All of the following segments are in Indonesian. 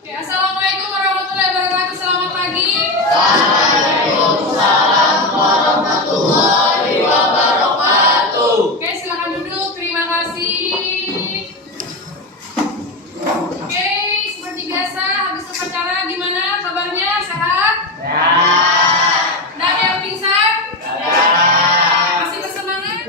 Oke, Assalamualaikum warahmatullahi wabarakatuh. Selamat pagi. Waalaikumsalam warahmatullahi wabarakatuh. Oke, silakan duduk. Terima kasih. Oke, seperti biasa, habis upacara gimana kabarnya? Sehat? Nggak ada yang pingsan? Masih bersemangat?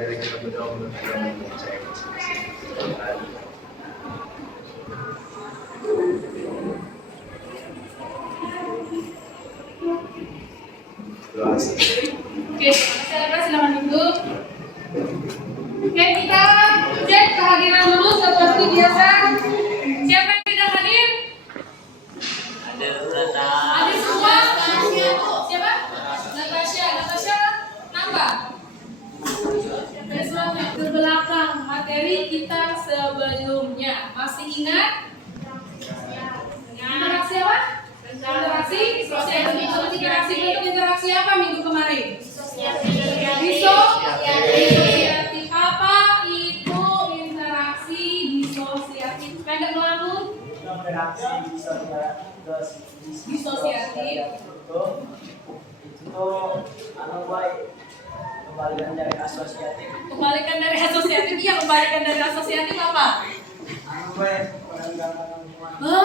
Oke, silakan duduk. Oke, kita cek kehadiran dulu seperti biasa. Siapa yang tidak hadir? Hadir semua? Siapa? Natasha. Nambah? Ke belakang materi kita sebelumnya. Masih ingat? Interaksi apa? Interaksi bentuk interaksi apa minggu kemarin? Disosiatif. Apa itu interaksi disosiatif? Pendek melamun? Disosiatif. Kembalikan dari asosiatif. Kembalikan dari asosiatif. Iya, kembalikan dari asosiatif apa?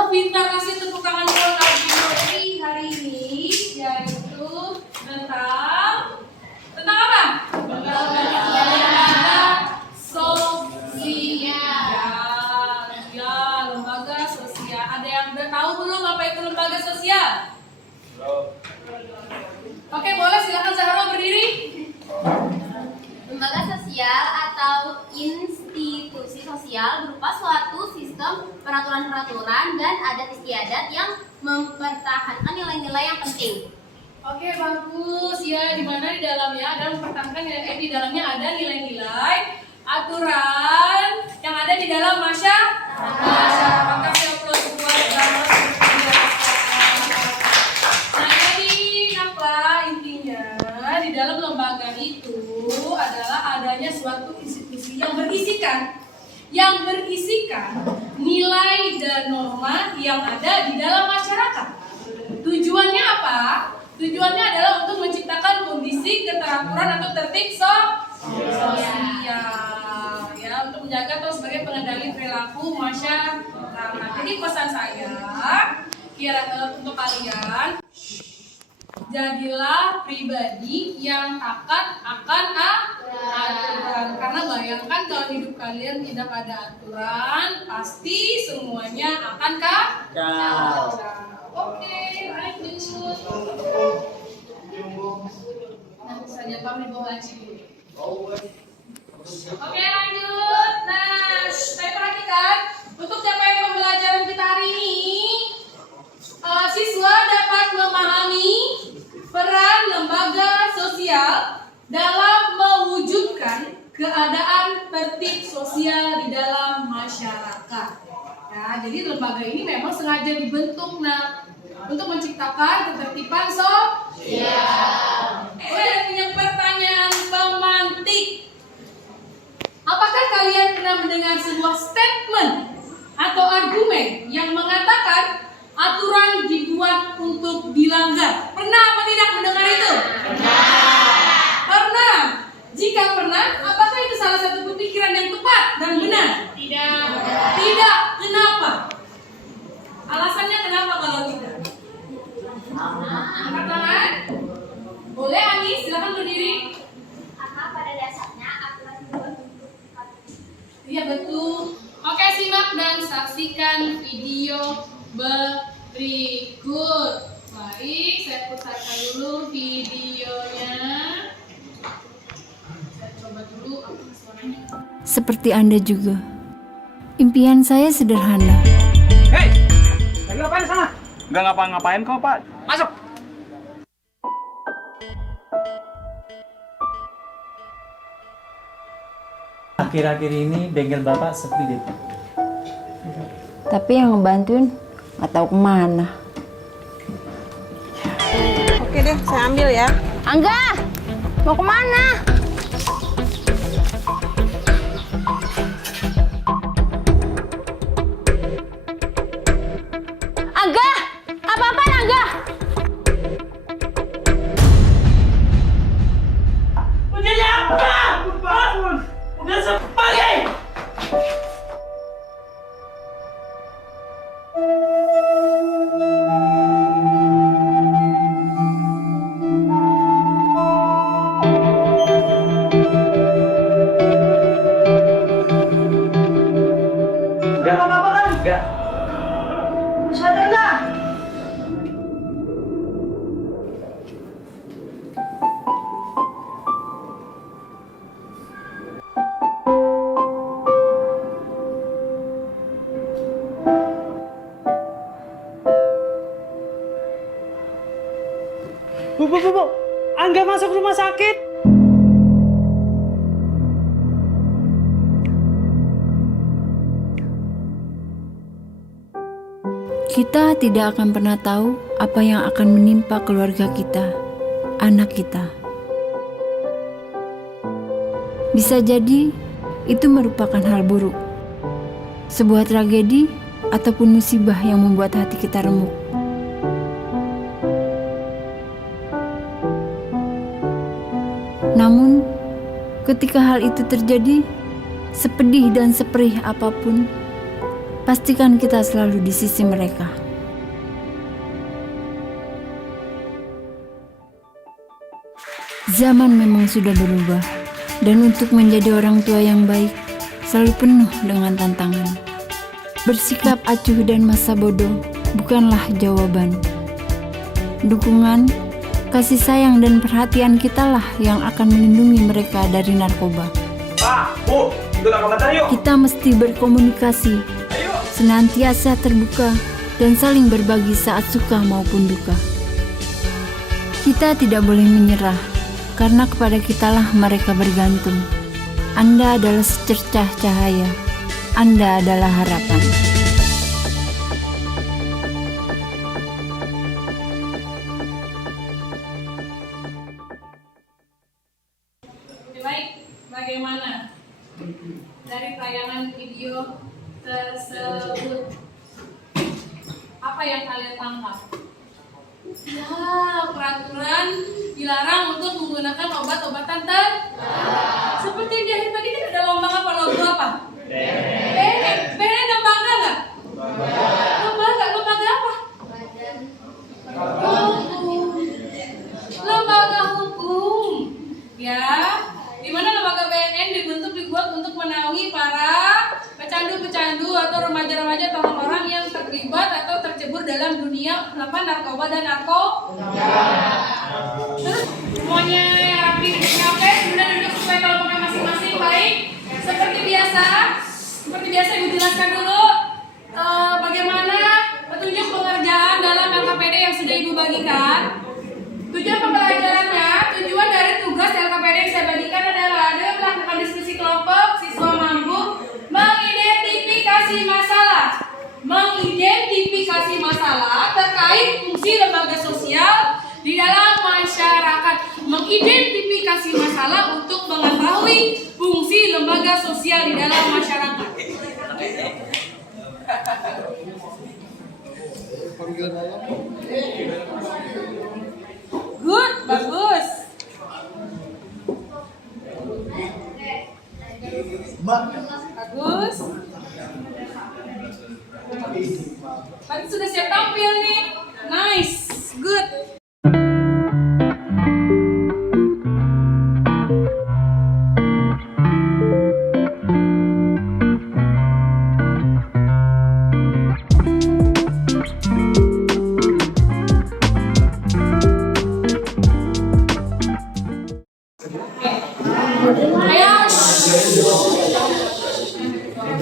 Pintar, kasih tepuk tangan buat Abi hari ini, yaitu tentang apa? Lembaga sosial. Ya, lembaga sosial. Ada yang udah tahu belum apa itu lembaga sosial? Oke, boleh silakan Zahra berdiri. Lembaga sosial atau institusi sosial berupa suatu sistem peraturan-peraturan dan adat istiadat yang mempertahankan nilai-nilai yang penting. Oke, bagus ya. Di mana di dalamnya ada mempertahankan di dalamnya ada nilai-nilai aturan yang ada di dalam masyarakat. Kasih aplaus buat banget. Nah, jadi apa intinya? Di dalam lembaga itu adalah adanya suatu institusi yang berisikan nilai dan norma yang ada di dalam masyarakat. Tujuannya apa? Tujuannya adalah untuk menciptakan kondisi keteraturan atau tertib sosial, ya, untuk menjaga atau sebagai pengendali perilaku masyarakat. Jadi pesan saya untuk kalian, jadilah pribadi yang taat akan aturan. Karena bayangkan kalau hidup kalian tidak ada aturan, pasti semuanya akan kacau. Oke, lanjut. Nanti saja Pak di bawah aja. Oke, lanjut. Nah, saya perhatikan untuk capaian pembelajaran kita hari ini, siswa dapat memahami peran lembaga sosial dalam mewujudkan keadaan tertib sosial di dalam masyarakat. Ya, jadi lembaga ini memang sengaja dibentuk untuk menciptakan ketertiban sosial. Saya punya pertanyaan pemantik. Apakah kalian pernah mendengar sebuah statement atau argumen yang mengatakan aturan dibuat untuk dilanggar? Pernah apa tidak mendengar itu? Pernah. Jika pernah, apakah itu salah satu pemikiran yang tepat dan benar? Tidak. Kenapa? Alasannya kenapa kalau tidak? Angkat tangan. Boleh, Ani, silakan berdiri. Karena pada dasarnya aturan dibuat untuk Iya, betul. Oke, simak dan saksikan video berikut. Baik, saya putarkan dulu videonya. Saya coba dulu apa suaranya. Seperti Anda juga, impian saya sederhana. Hei, lagi ngapain di sana? Nggak ngapa-ngapain kok, Pak. Masuk. Akhir-akhir ini bengkel Bapak sepi deh. Tapi yang ngebantuin nggak tahu kemana. Oke deh, saya ambil ya. Angga, mau kemana? Angga! sadar nggak? Bu, Angga masuk rumah sakit. Kita tidak akan pernah tahu apa yang akan menimpa keluarga kita, anak kita. Bisa jadi itu merupakan hal buruk, sebuah tragedi ataupun musibah yang membuat hati kita remuk. Namun, ketika hal itu terjadi, sepedih dan seperih apapun, pastikan kita selalu di sisi mereka. Zaman memang sudah berubah, dan untuk menjadi orang tua yang baik, selalu penuh dengan tantangan. Bersikap acuh dan masa bodoh bukanlah jawaban. Dukungan, kasih sayang dan perhatian kitalah yang akan melindungi mereka dari narkoba. Pak, Bu, ikut aku bentar yuk. Kita mesti berkomunikasi, senantiasa terbuka, dan saling berbagi saat suka maupun duka. Kita tidak boleh menyerah, karena kepada kitalah mereka bergantung. Anda adalah secercah cahaya, Anda adalah harapan. Baik, bagaimana dari tayangan video tersebut? Apa yang kalian tangkap? Ya, peraturan dilarang untuk menggunakan obat-obatan seperti yang di akhir tadi kan ada lomba apa? Logo apa? Bene lembaga nggak? Lembaga apa? Lembaga hukum. Ya, di mana lembaga BNN dibuat untuk menaungi para pecandu-pecandu atau remaja-remaja atau orang-orang yang terlibat atau tercebur dalam dunia narkoba dan Terus semuanya rapi oke, kemudian duduk sesuai kelompoknya masing-masing. Baik, seperti biasa ibu jelaskan dulu bagaimana petunjuk pengerjaan dalam LKPD yang sudah ibu bagikan. Tujuan pembelajarannya, tujuan dari tugas LKPD yang saya bagikan adalah ada melakukan diskusi kelompok, siswa mampu mengidentifikasi masalah terkait fungsi lembaga sosial di dalam masyarakat. Mengidentifikasi masalah untuk mengetahui fungsi lembaga sosial di dalam masyarakat. Good, bagus. Bagus. Berarti sudah siap tampil nih. Nice, good.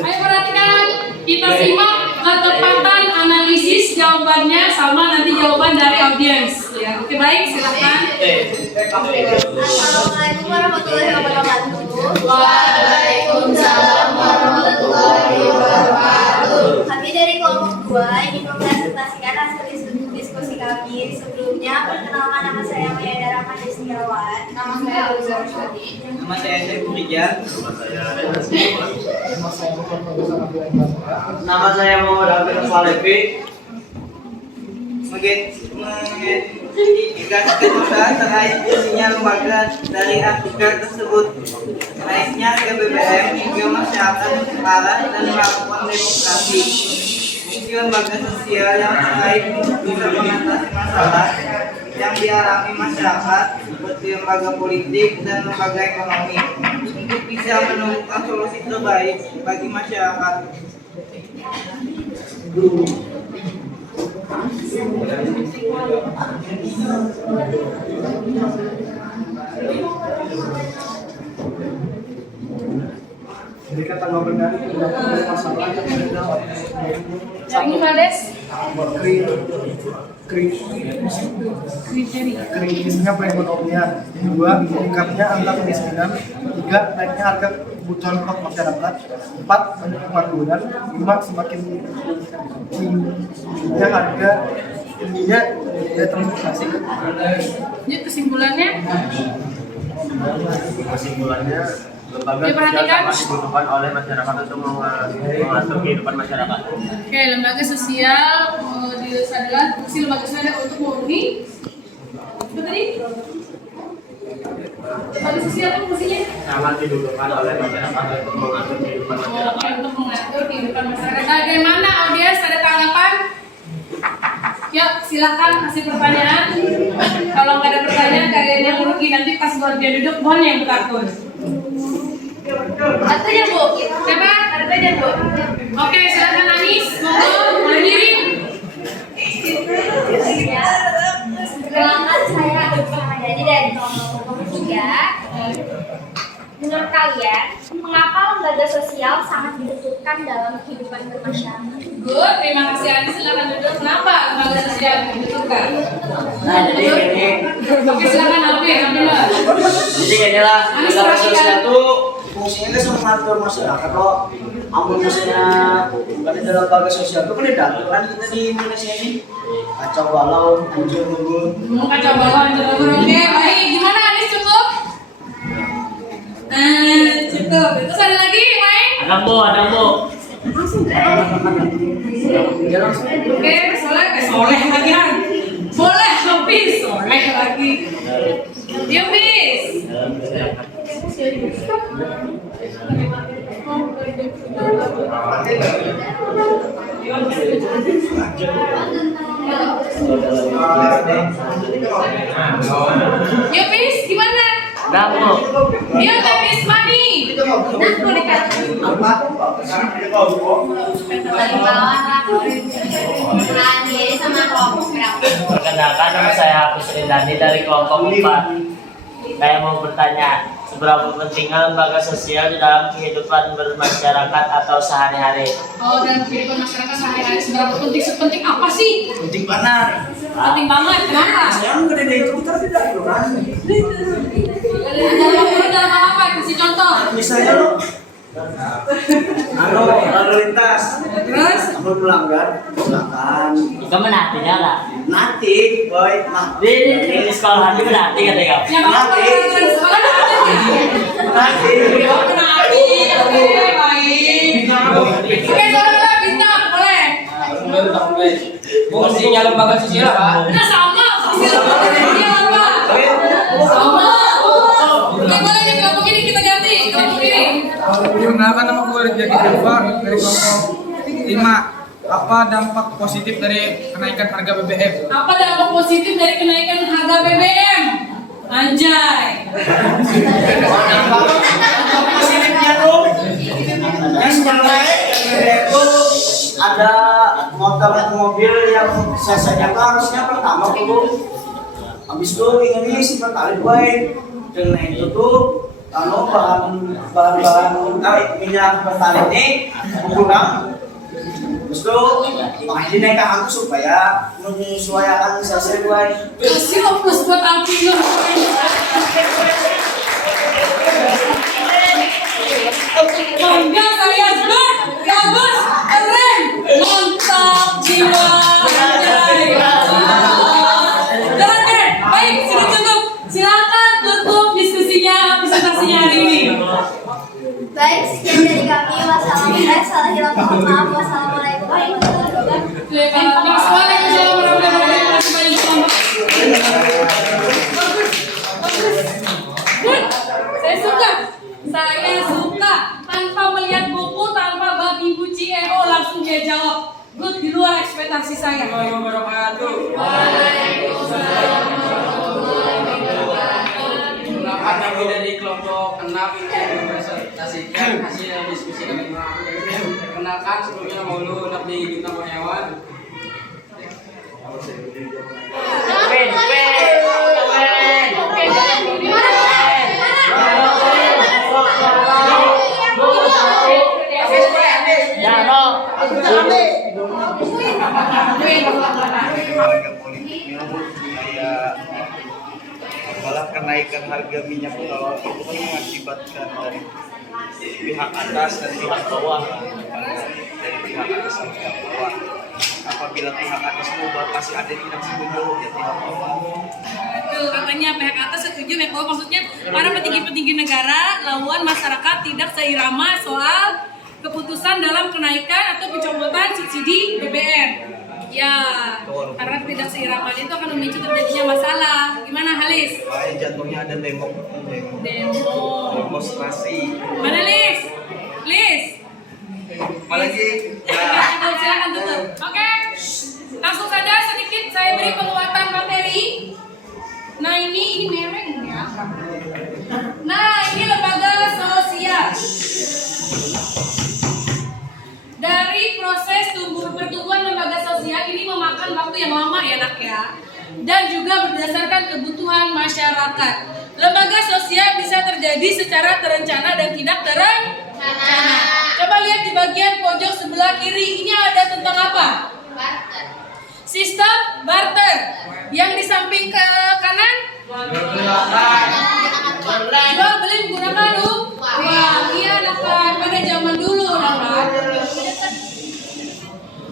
Ayo perhatikan, kita simak ketepatan analisis jawabannya sama nanti jawaban dari audiens. Ya, oke baik, silakan. Assalamualaikum warahmatullahi wabarakatuh. Waalaikumsalam warahmatullahi wabarakatuh. Kami dari kelompok 2 ingin mempresentasikan hasil diskusi kami. Sebelumnya, perkenalkan nama saya Maya Darahman Destiawan. Nama saya Rizal Syadi. Nama saya Syekh Rijal. Nama saya Muhammad Abdul Falevi. Mengidentifikasi kedudukan terkait fungsinya lembaga dari artikel tersebut, naiknya harga BBM hingga masyarakat setara dan melakukan demokrasi. Fungsi lembaga sosial yang terkait bisa mengatasi masalah yang dialami masyarakat seperti lembaga politik dan lembaga ekonomi untuk bisa menemukan solusi terbaik bagi masyarakat. Jadi kata Bapak dari masalah Yang Mades? kritisnya perekonomian, 2 meningkatnya angka kemiskinan, 3 naiknya harga kebutuhan pokok masyarakat, 4 banyak pengangguran, 5 semakin tingginya harga tingginya biaya transportasi. Jadi kesimpulannya? lembaga Diperhatikan. sosial dibutuhkan oleh masyarakat untuk mengatur kehidupan masyarakat. Oke, lembaga sosial adalah fungsi lembaga sosial untuk memenuhi apa tadi? Lembaga sosial apa fungsinya? Sangat dibutuhkan oleh masyarakat untuk mengatur kehidupan masyarakat. Oke, untuk mengatur kehidupan masyarakat. Bagaimana audiens, ada tanggapan? Yuk, silakan kasih pertanyaan. Kalau nggak ada pertanyaan, kalian yang rugi nanti pas dia duduk, mohon yang bertakun. Ada aja Bu. Siapa? Ada aja Bu. Oke, silakan Anis. Monggo, mandiri. Ya. Perkenalkan saya Jadi dari kelompok 3. Menurut kalian, mengapa lembaga sosial sangat dibutuhkan dalam kehidupan bermasyarakat? Good, terima kasih Anis. Silakan duduk. Kenapa lembaga sosial dibutuhkan? Nah, jadi ini Oke, silakan Alvin. Alhamdulillah. jadi inilah lembaga sosial itu fungsinya kan sama mengatur masyarakat kok. Ampun misalnya bukan di dalam lembaga sosial itu kan ada aturan kita di Indonesia ini kacau balau, hancur lebur. Kacau balau, hancur lebur. Oke, baik. Gimana Anis, cukup? Cukup. Terus ada lagi yang lain? Ada Bu. Oke, soleh lagi kan? Boleh, Hafiz. Soleh lagi. Hafiz. Hafiz, gimana? Ada Bu. Yuk, Hafiz mandi. Nah, boleh kan? Kenalan diri sama kelompok berapa? Perkenalkan, nama saya Hafiz Rindani dari kelompok 4. Saya mau bertanya, seberapa pentingnya lembaga sosial di dalam kehidupan bermasyarakat atau sehari-hari? Oh, dalam kehidupan masyarakat sehari-hari seberapa penting? Sepenting apa sih? Penting banget. Penting banget. Kenapa? Saya nggak ada itu kita tidak aturan. Dalam apa? Kasih contoh. Misalnya lo lalu lintas, Terus? kamu melanggar, silakan. Itu menartinya lah. Nanti, boy, Di sekolah nanti menarti katanya. Yang apa? Peraturan sekolah nanti. Oke, baik. Oke, saudara bintang, boleh. Fungsinya lembaga sosial apa? Nah, sama. Fungsi lembaga sosial apa? Sama. Oke, boleh nih kelompok ini kita ganti. Kelompok ini. Perkenalkan, nama gue jadi Alfa dari kelompok 5. Apa dampak positif dari kenaikan harga BBM? Apa dampak positif dari kenaikan harga BBM? Anjay. Positifnya tuh, yang naik itu ada mobil yang sesanya tuh harusnya pertama tuh, habis itu ini si pertalite baik, dan itu tuh kalau bahan minyak pertalite ini kurang. Terus tuh makanya dinaikkan aku supaya menyesuaikan sesuai. Kasih opus buat Alvino. Bangga saya, good, bagus, keren, mantap jiwa. Keren. Baik, sudah cukup. Silakan tutup diskusinya, presentasinya hari ini. Baik, sekian dari kami. Wassalamualaikum warahmatullahi Saya suka tanpa melihat buku, tanpa babi ibu CEO langsung dia jawab. Good, di luar ekspektasi saya. Silakan kami dari kelompok 6 ingin mempresentasikan hasil diskusi kami. Perkenalkan, sebelumnya Maulu Nabdi Bintang Kurniawan. Harga politiknya kayak malah kenaikan harga minyak kalau itu kan mengakibatkan dari pihak atas dan pihak bawah, dari pihak atas dan pihak bawah. Apabila pihak atas berubah pasti ada yang tidak setuju ya pihak bawah. Betul, katanya pihak atas setuju, pihak bawah maksudnya para petinggi-petinggi negara lawan masyarakat tidak seirama soal keputusan dalam kenaikan atau pencopotan subsidi BBM. Ya, karena tidak seirama itu akan memicu terjadinya masalah. Gimana Halis? Kayak jatuhnya ada demo. Demonstrasi. Mana Lis? Lis? Apalagi Silakan tutup. Oke, langsung saja sedikit saya beri penguatan materi. Nah ini mereng ya. Nah ini lembaga sosial. Dari proses pertumbuhan lembaga sosial ini memakan waktu yang lama ya nak ya. Dan juga berdasarkan kebutuhan masyarakat. Lembaga sosial bisa terjadi secara terencana dan tidak terencana. Coba lihat di bagian pojok sebelah kiri, ini ada tentang apa? Barter. Sistem barter. Yang di samping ke kanan? Jual beli menggunakan uang. Iya nakan, pada zaman dulu nakan.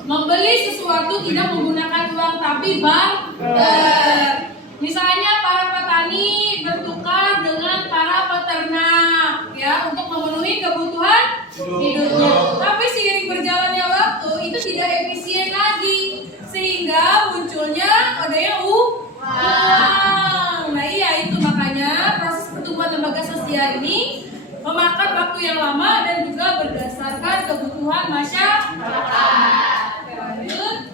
Membeli sesuatu tidak menggunakan uang tapi barter. Misalnya para petani bertukar dengan para peternak ya untuk memenuhi kebutuhan hidupnya. Tapi seiring berjalannya waktu itu tidak efisien lagi sehingga munculnya adanya uang. Nah iya itu makanya proses pertumbuhan lembaga sosial ini memakan waktu yang lama dan juga berdasarkan kebutuhan masyarakat. Lanjut.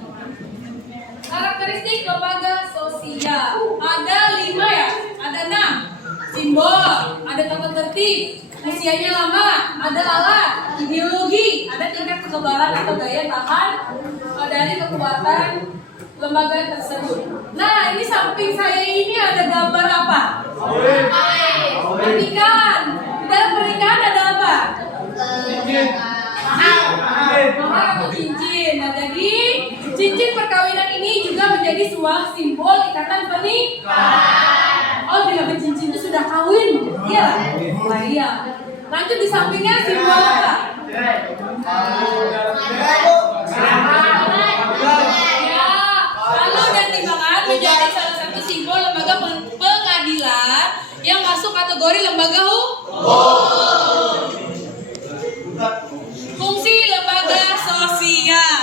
Karakteristik lembaga sosial ada 5 ya, ada 6 simbol, ada tata tertib, usianya lama, ada alat, ideologi, ada tingkat kekebalan atau daya tahan dari kekuatan lembaga tersebut. Nah ini samping saya ini ada gambar apa? Pernikahan. Di dalam pernikahan ada apa? Mahar atau cincin. Nah jadi cincin perkawinan ini juga menjadi sebuah simbol ikatan pernikahan. Oh bila bercincin itu sudah kawin, iya? Nah iya. Lanjut di sampingnya simbol apa? Ya, lalu dan timbangan menjadi salah satu simbol lembaga pengadilan yang masuk kategori lembaga hukum. Fungsi lembaga sosial.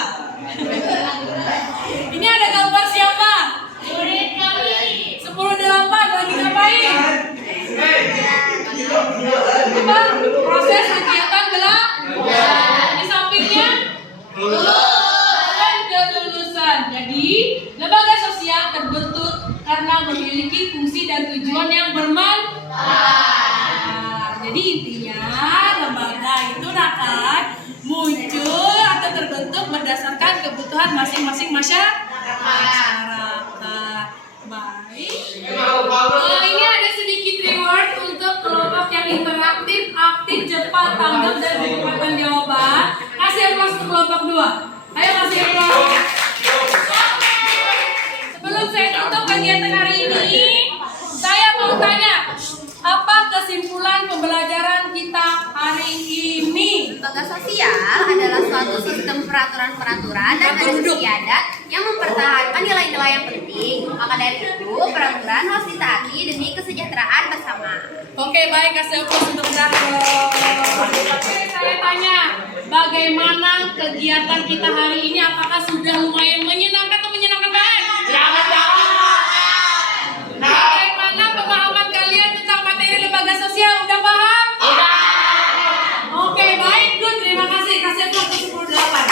Ini ada gambar siapa? Murid kami. 10/8 lagi ngapain? Apa? Proses kegiatan belajar. Di sampingnya dan kelulusan. Jadi lembaga sosial terbentuk karena memiliki fungsi dan tujuan yang bermanfaat. Jadi intinya lembaga itu akan muncul atau terbentuk berdasarkan kebutuhan masing-masing masyarakat. Baik. Ini ada sedikit reward untuk kelompok yang interaktif, aktif, cepat, tanggap dan mengumpulkan jawaban. Kasih aplaus untuk kelompok 2. Ayo kasih aplaus. Sebelum saya tutup kegiatan hari ini, saya mau tanya, apa kesimpulan pembelajaran kita hari ini? Lembaga sosial adalah suatu sistem peraturan-peraturan dan adat istiadat yang mempertahankan nilai-nilai yang penting. Maka dari itu, peraturan harus ditaati demi kesejahteraan bersama. Oke, baik, kasih aplaus untuk Zahro. Oke, saya tanya, bagaimana kegiatan kita hari ini? Apakah sudah lumayan menyenangkan atau menyenangkan banget? Bagaimana pemahaman kalian tentang materi lembaga sosial? Udah paham? Udah. Oke, baik, good. Terima kasih. Kasih aplaus untuk 10/8.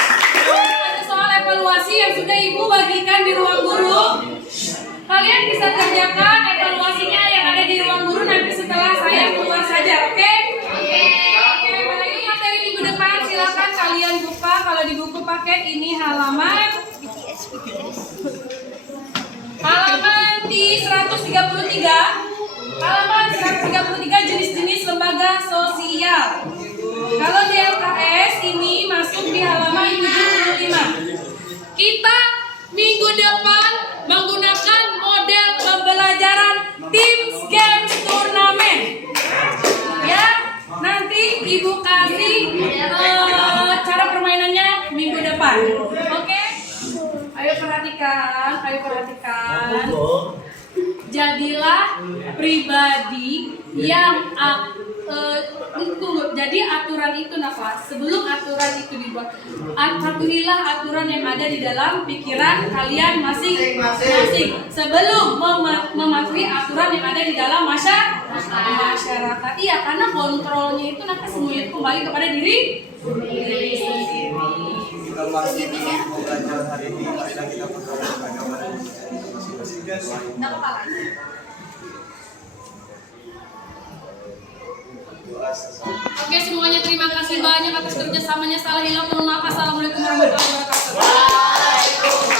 Ada soal evaluasi yang sudah Ibu bagikan di ruang guru. Kalian bisa kerjakan evaluasinya yang ada di ruang guru nanti setelah saya keluar saja, oke? Oke, baik. Materi minggu depan silakan kalian buka. Kalau di buku paket ini halaman di 133. Halaman 133 jenis-jenis lembaga sosial. Kalau di LKS ini masuk di halaman 75. Kita minggu minggu depan menggunakan model pembelajaran Teams Games Turnamen. Ya, nanti Ibu kasih cara permainannya minggu depan. Oke? Ayo perhatikan, Jadilah pribadi yang jadi aturan itu nafas. Sebelum aturan itu dibuat, patuhilah aturan yang ada di dalam pikiran kalian masing-masing. Sebelum mematuhi aturan yang ada di dalam masyarakat. Iya, karena kontrolnya itu nanti semuanya kembali kepada diri sendiri. Kita masih mau belajar hari ini, marilah kita berdoa agama. Oke, semuanya terima kasih banyak atas kerjasamanya. Salah hilang, mohon maaf. Assalamualaikum warahmatullahi wabarakatuh.